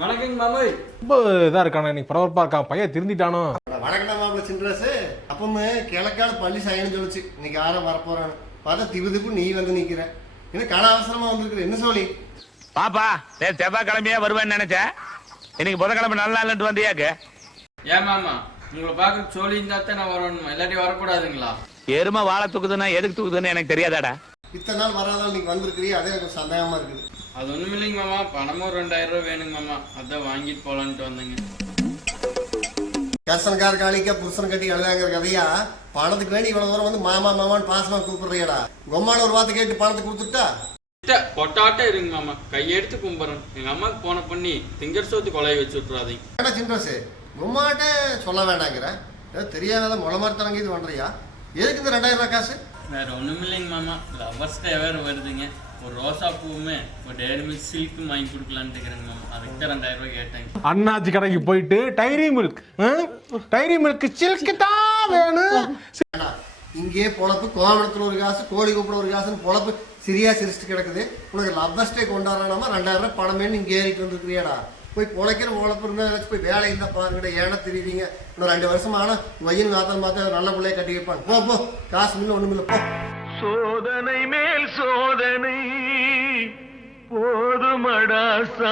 வணக்கங்க மாமோய் ரொம்ப இதா இருக்கானே இன்னைக்கு பரபரப்பா இருக்கான். பையன் திருந்திட்டானோ? வணக்கம் மாப்பிள்ள சின்ராசு அப்பமே கிழக்கால பள்ளி சாயன்னு சொல்லிச்சு. இன்னைக்கு யாரும் வரப்போறான்னு. பார்த்தா திப்பு திப்பு நீ வந்து நிக்கிற. இன்னும் கன அவசரமா வந்திருக்கிற? என்ன சொல்லி பாப்பா நேத்து செவ்வாய்க்கிழமையே வருவேன்னு நினைச்சேன். இன்னைக்கு புதன்கிழமை நல்ல நாள்னு வந்தியாக்கு. ஏன் மாமா உங்களை பார்க்க சொல்லி இருந்தா தான் நான் வரணுமா? இல்லாட்டி வரக்கூடாதுங்களா? எருமை வாழை தூக்குதுன்னா எதுக்கு தூக்குதுன்னு எனக்கு தெரியாதாடா. இத்தனை நாள் வராதால் நீங்க வந்திருக்கிறீ அதே எனக்கு சந்தேகமா இருக்குது. அது ஒண்ணும் இல்லைங்க மாமா. பணமும் ரெண்டாயிரம் ரூபாய் வேணுங்க மாமா. அதான் வாங்கிட்டு போலான்ட்டு வந்தேங்க. கசன்கார காளிக்கா புருஷன் கட்டி அழுதாங்கிற கதையா பணத்துக்கு வேண்டி இவ்வளவு தூரம் வந்து மாமா மாமான்னு பாசமா கூப்பிடுறியடா உம்மால ஒரு வார்த்தை கேட்டு பணத்தை கொடுத்துட்டா? கிட்ட கொட்டாட்ட இருங்க மாமா. கையெடுத்து கும்பிட்றேன். எங்க அம்மாக்கு போன பண்ணி திங்கர் சோத்து கொலைய வச்சு விட்றாதீங்க ஏடா சின்ராசு உம்மாட்ட சொல்ல வேண்டாங்கிற. ஏதோ தெரியாத முளை மாதிரி தரங்க இது பண்றியா? எதுக்கு இந்த ரெண்டாயிரம் ரூபாய் காசு? வேற ஒண்ணும் இல்லைங்க மாமா. லவர்ஸ் டே வேற வருதுங்க. ரோசா பூவுமே ஒரு டேரி மில்க் சில்க்கும் வாங்கி கொடுக்கலான்ட்டு இருக்கிறேங்க மாமா. அதுக்கு தான் ரெண்டாயிரம் ரூபாய் கேட்டேங்க அண்ணாச்சி கடைக்கு போயிட்டு Dairy Milk Dairy Milk Silk தான் வேணும். இங்கேயே பொழப்பு கோவணத்துல ஒரு காசு கோழி கூப்பிட ஒரு காசுன்னு பொழப்பு சிரியா சிரிச்சுட்டு கிடக்குது. உனக்கு லவ்வர்ஸ் டே கொண்டாடுறானாமா? ரெண்டாயிரம் ரூபாய் பணமே நீங்க ஏறிட்டு வந்துருக்கிறியாடா. போய் பொழைக்கிற பொழப்பு இருந்தா ஏதாச்சும் போய் வேலை இருந்தா பாருங்கடா ஏன்னா தெரியுறீங்க? இன்னும் ரெண்டு வருஷம் ஆனா வயிறு நாத்தல் மாத்த நல்ல பிள்ளைய கட்டி வைப்பாங்க. போ போ. காசு முன்ன ஒண்ணுமில்ல போ. சோதனை மேல் சோதனை. सा